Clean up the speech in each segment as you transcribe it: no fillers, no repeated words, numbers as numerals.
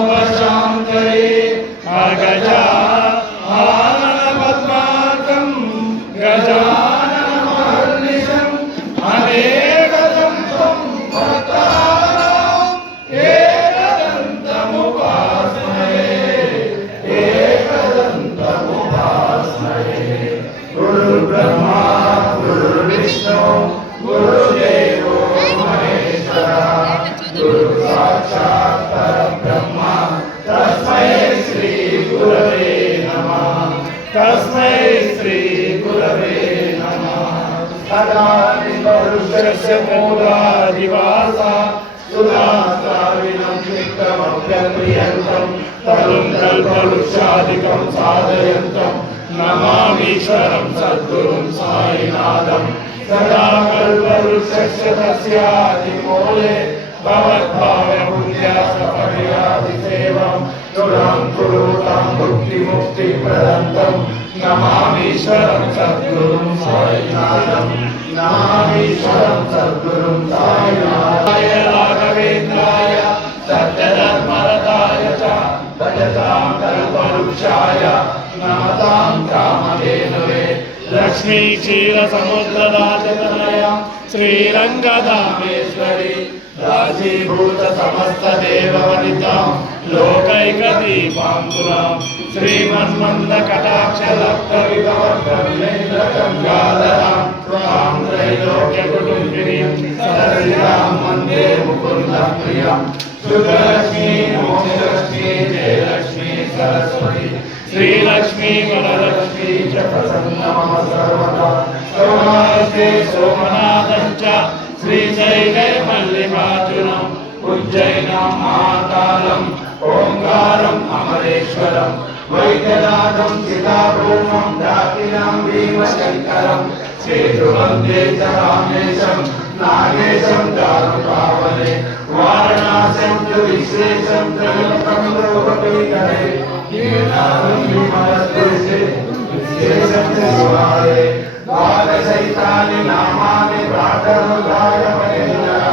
सर्वविघ्नोपशान्तये अगजा आननपद्मार्कं गजाननमहर्निशम् अनेकदन्तं भक्तानाम् एकदन्तमुपास्महे गुरुर्ब्रह्मा गुरुर्विष्णु गुरुर्देवो महेश्वरः गुरुसाक्षात् परब्रह्म तस्मै श्री गुरवे नमः तस्मै श्री गुरवे नमः सदानिवर्षस्य मूलादिवासा सुधास्ताविनं नित्यमभ्यप्रियन्तं तरुं कल्पवृक्षादिकं साधयन्तं नमामीश्वरं सद्गुरुं साईनाथं सदा कल्पवृक्षस्य तस्यादिमूले भवद्भावपूज्यासपरियादिसेवं तुलं कुरुतां भुक्तिमुक्तिप्रदन्तं नमामीश्वरं सद्गुरुं साईनाथं नमामीश्वरं सद्गुरुं साईनाथाय राघवेन्द्राय सत्यधर्मरताय च भजतां कल्पवृक्षाय नमतां कामधेनवे लक्ष्मी क्षीरसमुद्रराजतनया श्रीरङ्गधामेश्वरी राजीभूत समस्त देववनितां लोकैकदीपाङ्कुरां श्रीमन्मन्दकटाक्षलब्धविभवब्रह्मेन्द्रगङ्गाधरां त्वां त्रैलोक्यकुटुम्बिनीं सरसिजां वन्दे मुकुन्दप्रियं सुखलक्ष्मी मोक्षलक्ष्मी जयलक्ष्मी सरस्वती श्रीलक्ष्मी वरलक्ष्मी च प्रसन्ना सर्वदा सोमस्ते सोमनाथं च श्रीशैलमल्लिकार्जुनम् उज्जैनं महाकालं ओंकारम् अमरेश्वरं वैद्यनाथं सीताभूमं डाकिनं भीमशङ्करं श्रीध्रुवन्दे च रामेशं नागेशं दारुकावने वारणासीं च विश्वेशं त्रयम्बकं लोकपीठे कीर्तनं विमलस्पृशे विशेषं च शिवाये द्वादशैतानि नामानि प्रातरुद्धाय महेन्द्रः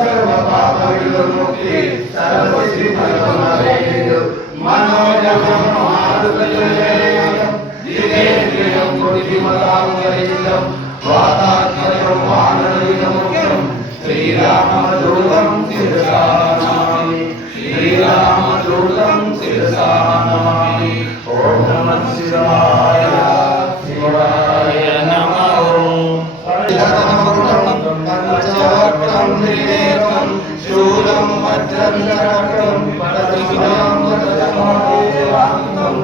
सर्वपापविमुक्ति सर्वसिद्धिप्रदायकः मनोजवं मारुततुल्यवेगं जितेन्द्रियं बुद्धिमतां वरिष्ठं वातात्मजं वानरयुतमुख्यं श्रीरामदूतं शिरसा नमामि श्रीरामदूतं शिरसा नमामि ॐ नमः शिवाय शिवाय नमः शूलं वज्रं चक्रं पदविनां वज्रमादेवान्तं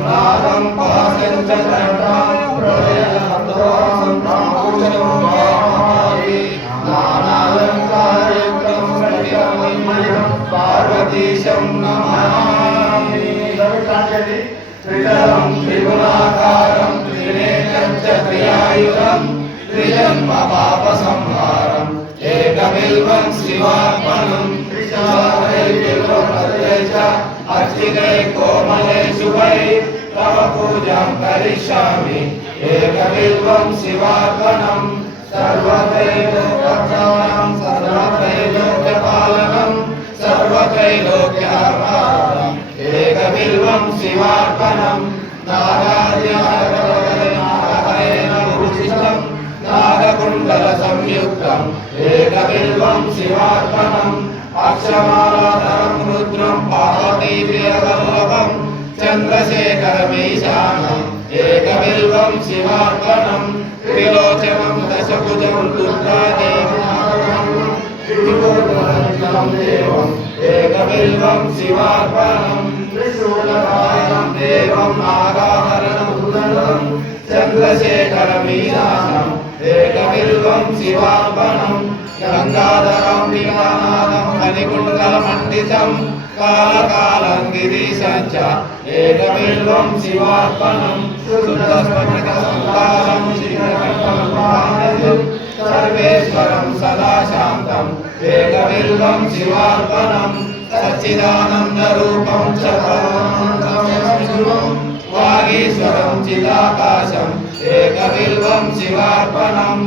नागं पाशं च चक्रं प्रलयहन्तां नाकुशं महामारी नानालङ्कारयुक्तं सत्यमन्मयं पार्वतीशं नमामि त्रिदलं त्रिगुणाकारं त्रिनेत्रं च त्रियायुधं त्रिजन्म पापसंहारम् एकबिल्वं शिवार्पणं त्रिशालैर्बिल्वपत्रे च अर्चिते कोमले शुभै तव पूजां करिष्यामि एकबिल्वं शिवार्पणं सर्वत्रैलोक्यप्रदानं सर्वत्रैलोक्यपालनं सर्वत्रैलोक्याधारम् एकबिल्वं शिवार्पणं नागार्यनागहरेण भूषितं नागकुण्डलसंयुक्तम् एकबिल्वं शिवार्पणम् अक्षमालाधरं रुद्रं पार्वतीप्रियवल्लभं चन्द्रशेखरमीशानम् एकबिल्वं शिवार्पणं त्रिलोचनं दशभुजं दुर्गादेवं देवम् एकबिल्वं शिवार्पणं त्रिशूलकायं देवं नागाभरणं चन्द्रशेखरमीशानम् एकबिल्वं शिवार्पणं गंगाधरं विघ्ननाथं मणिकुण्डलमण्डितं कालकालं गिरीशं च एकबिल्वं शिवार्पणं शुद्धस्फटिकसंकालं श्रीकण्ठं सर्वेश्वरं सदा शान्तं एकबिल्वं शिवार्पणं सच्चिदानन्दरूपं च वागीश्वरं चिदाकाशं एकबिल्वं शिवार्पणं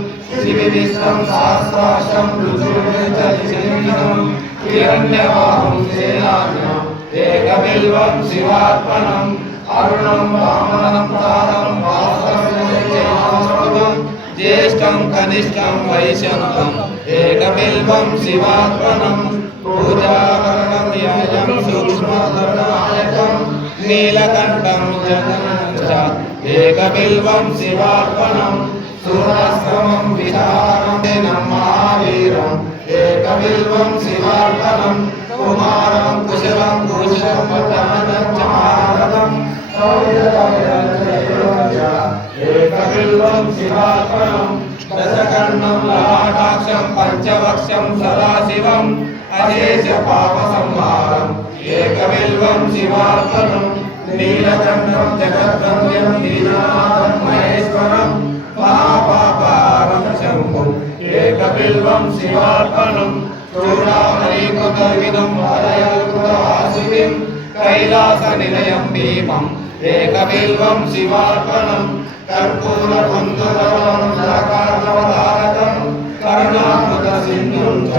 शिविविष्टं सहस्राक्षं ऋजुर्विचलितं हिरण्यवाहं सेनान्यम् एकबिल्वं शिवार्पणम् अरुणं वामनं तारं वासवं ज्येष्ठं कनिष्ठं वैष्णवम् एकबिल्वं शिवार्पणम् पूजाकरणं यजं सूक्ष्मधर्मायकं नीलकण्ठं जगनं च एकबिल्वं शिवार्पणम् सूरश्रमं विहारं महावीरम् एकबिल्वं शिवार्पणम् कुमारं कुशलं कुशलं महारथम् एकबिल्वं शिवार्पणम् दशकर्णं ललाटाक्षं पंचवक्षं सदाशिवम् अशेषपापसंहारम् एकबिल्वं शिवार्पणम् नीलकण्ठं जगद्रम्यं दीनानाथं महेश्वरम् महापापहारं शम्भुम् एकबिल्वं शिवार्पणम् चूडामणिकृतविदं वलयकृतवासुकिं कैलासनिलयं भीमम् एकबिल्वं शिवार्पणम् कर्पूरबन्धुरवं जलकार्णवतारकं करुणामृतसिन्धुं च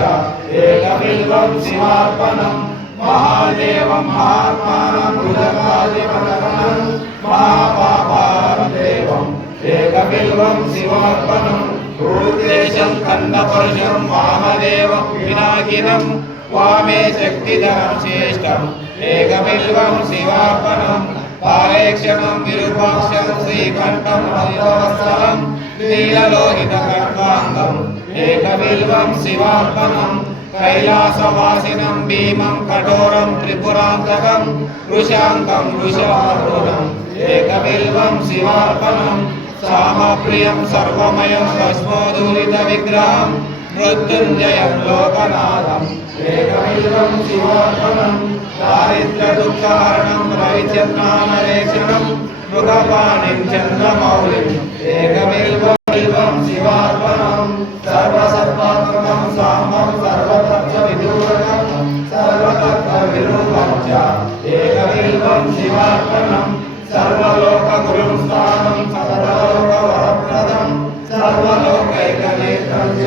एकबिल्वं शिवार्पणम् महादेवं महात्मानं भुजगादिपदकनं महापापारं देवम् एकबिल्वं शिवार्पणम् भूतेशं खण्डपुरुषं वामदेवं पिनाकिनं वामे शक्तिधरं श्रेष्ठम् एकबिल्वं शिवार्पणम् पारेक्षणं विरूपाक्षं श्रीकण्ठं रत्नवत्सलं नीललोहितकर्माङ्गम् एकबिल्वं शिवार्पणम् कैलासवासिनं भीमं कठोरं त्रिपुरान्तकं वृषाङ्कं वृषभारूढम् एकबिल्वं शिवार्पणम् सामप्रियं सर्वमयं भस्मोदूरितविग्रहं मृत्युञ्जयं लोकनाथम् एकबिल्वं शिवार्पणम् दारिद्र्यदुःखहरणं रविचन्द्रानरेक्षणं मृगपाणिं चन्द्रमौलिम् एकबिल्वं शिवार्पणम् सर्वसत्त्वात्मकं सामं सर्वतत्त्वविदूरकं सर्वतत्त्वविरूपं च एकबिल्वं शिवार्पणम् सर्वलोकगुरुं स्थानं सर्वलोकवरप्रदं सर्वलोकैकनेत्रं च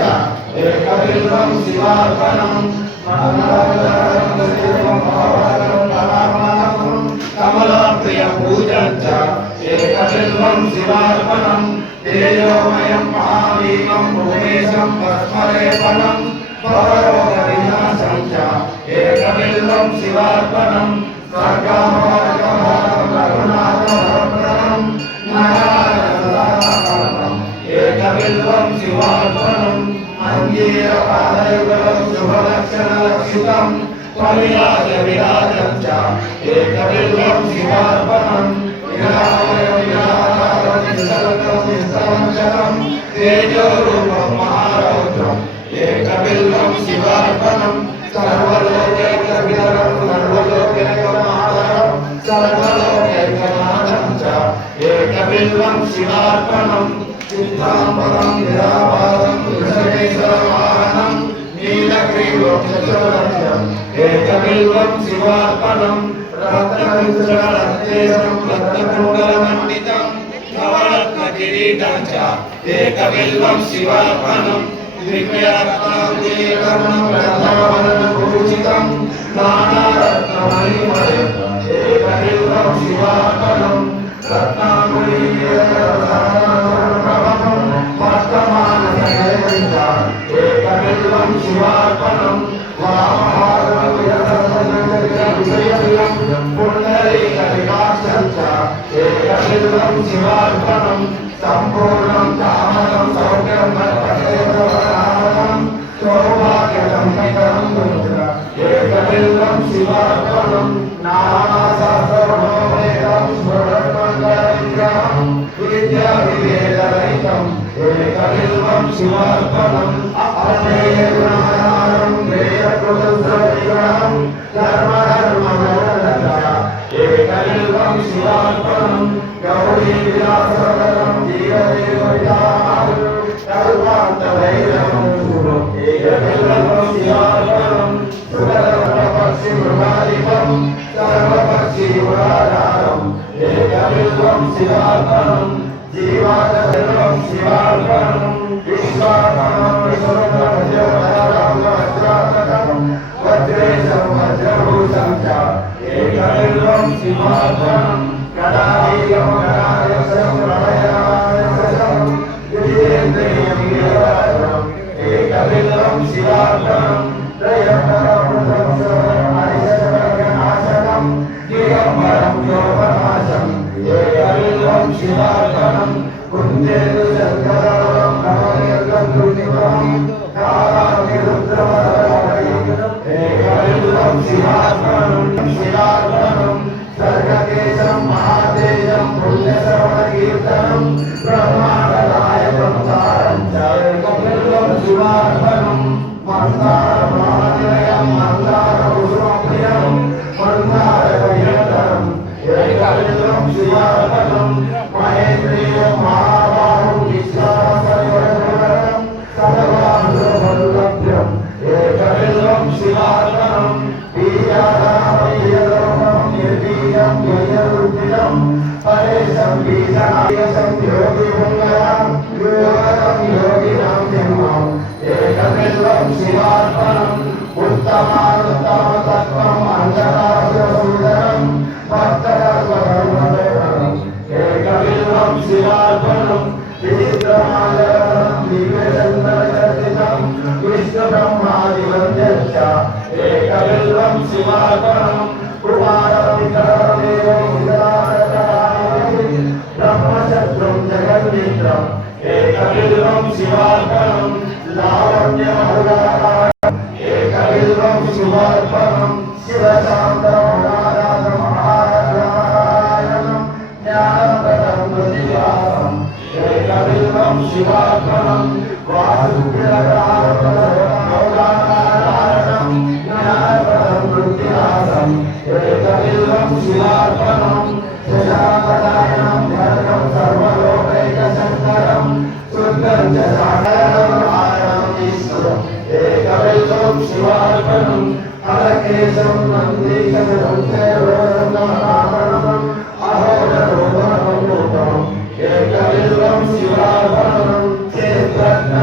एकबिल्वं शिवार्पणम् कमलाप्रियं पूजं च एकबिल्वं शिवार्पणम् तेजोमयं महावीरं भुवनेशं भस्मलेपनं भवरोगविनाशं च एकबिल्वं शिवार्पणम् सर्गामवर्गमहरं रघुनाथवरप्रदं नारायणसदानन्दं एकबिल्वं शिवार्पणम् अङ्गीरपादयुगलं शुभलक्षणलक्षितं त्वमिराजविराजं च एकबिल्वं शिवार्पणम् तेजोरूपं महारौद्रम् एकबिल्वं शिवार्पणम् सर्वलोकैकविहरं सर्वलोकैकमाधरं सर्वलोकैकनाथं च एकबिल्वं शिवार्पणम् चित्राम्बरं निराभासं वृषभेश्वरवाहनं नीलग्रीवोपचतुरं एकबिल्वं शिवार्पणम् रत्नकुण्डलरत्नेशं रत्नकुण्डलमण्डितं नवरत्नकिरीटं च एकबिल्वं शिवार्पणम् दिव्यरत्नाङ्गीकरणं रत्नवर्णभूषितं नानारत्नमणिमयम् एकबिल्वं शिवार्पणम् रत्नाङ्गुलीयरसायनप्रभं वर्तमानसंजयं च एकबिल्वं शिवार्पणम् पुण्डरीकविलासं च एकबिल्वं शिवार्पणम् सम्पूर्णं कामनं सौख्यं वर्ततेतवरानं सौभाग्यसम्मितं एकबिल्वं शिवार्पणम् नानासहस्रमोमेकं स्फुरन्मण्डलविग्रहं विद्याविभेदरहितम् एकबिल्वं शिवार्पणम् अनेकनानां वेदकृतविग्रहं धर्मधर्ममोहनं एकबिल्वं शिवार्पणम् गौरीविलासकरं जीवदेवतां कल्पान्तभैरवं एकबिल्वं शिवार्पणम् सुरपक्षिमृगाधिपं सर्वपक्षियुगाधारम् एकबिल्वं शिवार्पणम् जीवादबिल्वं शिवार्पणम् विश्वा శివార్పణం గణాధికం గణాధికం ప్రళయాధికం యుధేంద్రియం గిరిరాజం ఏకబిల్వం శివార్పణం త్రయంబరం హరిశరణాశనం దిగంబరం యోగనాశం ఏకబిల్వం శివార్పణం కుందేలు శంకరం నవనిర్గం దుర్నిభం ఏకబిల్వం శివార్పణం శివార్పణం సర్గకేశం మహాతేజం పుణ్యశ్రవణకీర్తనం బ్రహ్మాండదాయకం తారం ఏకబిల్వం శివార్పణం మందారమానిలయం మందారకుసుమప్రియం మందారకయంతరం ఏకబిల్వం శివార్పణం మహేంద్రియం మహాబాహుం విశ్వాసయోగం సర్వాభ్యం ఏకబిల్వం శివార్పణం బీజానామయ్యలోకం నిర్బీజం జ్ఞేయరుద్ధిరం పరేశం బీజానాయసం యోగిభుంగరం యోగం యోగినాం జన్మం ఏకబిల్వం శివార్పణం ఉత్తమానుత్తమతత్వం అంతరాసురసుందరం భక్తకల్పకల్పదేవం ఏకబిల్వం శివార్పణం విచిత్రమాలయం దివ్యచంద్రచర్చితం విష్ణుబ్రహ్మాదివంద్యశ్చ ఏకబిల్వం శివార్పణం కుమారవికరదేవం బ్రహ్మశత్రుం జగన్మిత్రం ఏకబిల్వం శివార్పణం లావణ్యమౌలారాయం ఏకబిల్వం శివార్పణం శివశాంతమౌలారాయం మహారాజం జ్ఞానప్రదం మృతివాసం ఏకబిల్వం శివార్పణం వాసుదేవరాజం జ్ఞానప్రదం మృతివాసం ఏకబిల్వం శివార్పణం శశాపదాయం ధర్మం సర్వలోకైకశంకరం సుర్గం చ సాగరం ఆరణం ఈశ్వరం ఏకబిల్వం శివార్పణం హరకేశం నందీకరం చేరోగమనామణం అహోరూపం ఏకబిల్వం శివార్పణం క్షేత్రజ్ఞ